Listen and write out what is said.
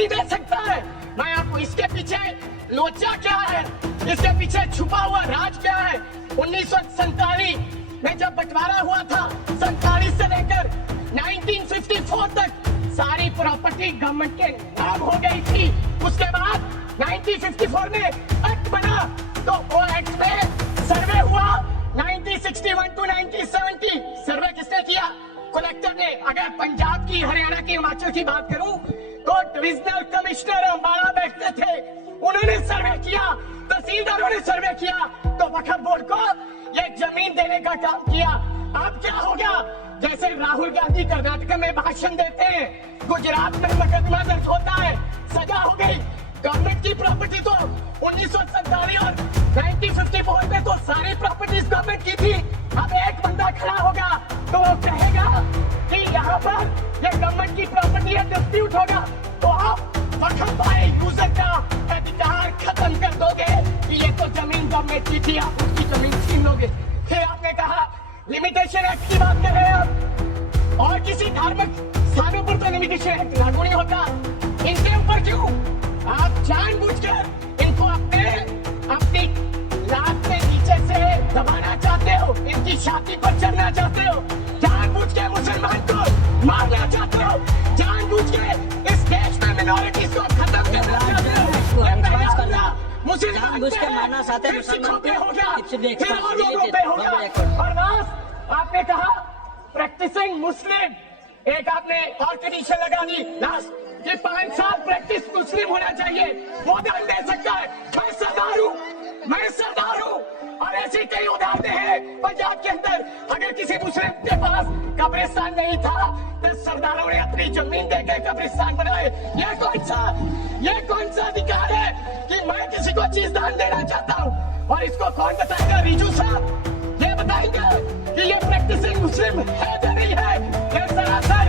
नहीं दे सकता है। मैं आपको इसके पीछे लोचा क्या है, इसके पीछे छुपा हुआ राज क्या है। 1947 में जब बंटवारा हुआ था, 47 से लेकर 1954 तक सारी प्रॉपर्टी गवर्नमेंट के नाम हो गई थी। उसके बाद 1954 में एक्ट बना, तो वो एक्ट में सर्वे हुआ 1961 टू 1970। सर्वे किसने किया? कलेक्टर ने। अगर पंजाब की, हरियाणा की, हिमाचल की बात करूं तो डिविजनल कमिश्नर अंबाला बैठते थे, उन्होंने सर्वे किया। तहसीलदारों ने सर्वे किया, तो वक्फ बोर्ड को ये जमीन देने का काम किया। अब क्या हो गया? जैसे राहुल गांधी कर्नाटक में भाषण देते हैं, गुजरात में मुकदमा दर्ज होता है, सजा हो गई। गवर्नमेंट की प्रॉपर्टी तो 1947 और 1954 में तो सारी प्रॉपर्टीज गवर्नमेंट की थी। अब एक बंदा खड़ा होगा तो वो कहेगा कि यहाँ पर ये गवर्नमेंट की प्रॉपर्टी है, डिस्प्यूट होगा, तो आप वक्फ भाई यूजर का अधिकार खत्म कर दोगे कि ये तो जमीन गवर्नमेंट की थी, आप उसकी जमीन छीन लोगे। फिर आपने कहा लिमिटेशन एक्ट की बात कर रहे हैं आप, और किसी धार्मिक स्थानों पर तो लिमिटेशन एक्ट लागू नहीं होता, इनके ऊपर क्यों? आप जानबूझकर इनको अपनी लात में नीचे से दबाना चाहते हो, इनकी छाती पर चढ़ना चाहते हो, जानबूझ के मुसलमान को मारना चाहते हो, जानबूझ के इस देश में मिनॉरिटीज को खत्म करना चाहते हो। मुसलमान के मारना चाहते हैं, मुसलमान पे होगा, फिर और लोगों पे होगा। और बस आपने कहा प्रैक्टिसिंग मुस्लिम, एक आपने और कंडीशन लगा दी लास्ट कि 5 साल प्रैक्टिस मुस्लिम होना चाहिए, वो दान दे सकता है। मैं सरदार हूँ और ऐसी कई उदाहरणें हैं पंजाब के अंदर। अगर किसी मुस्लिम के पास कब्रिस्तान नहीं था तो सरदारों ने अपनी जमीन देकर कब्रिस्तान बनाए। ये कौन सा अधिकार है कि मैं किसी को चीज दान देना चाहता हूँ? और इसको कौन बताएगा? रिजू साहब ये बताएंगे कि ये प्रैक्टिसिंग मुस्लिम है या नहीं है? ये सरासर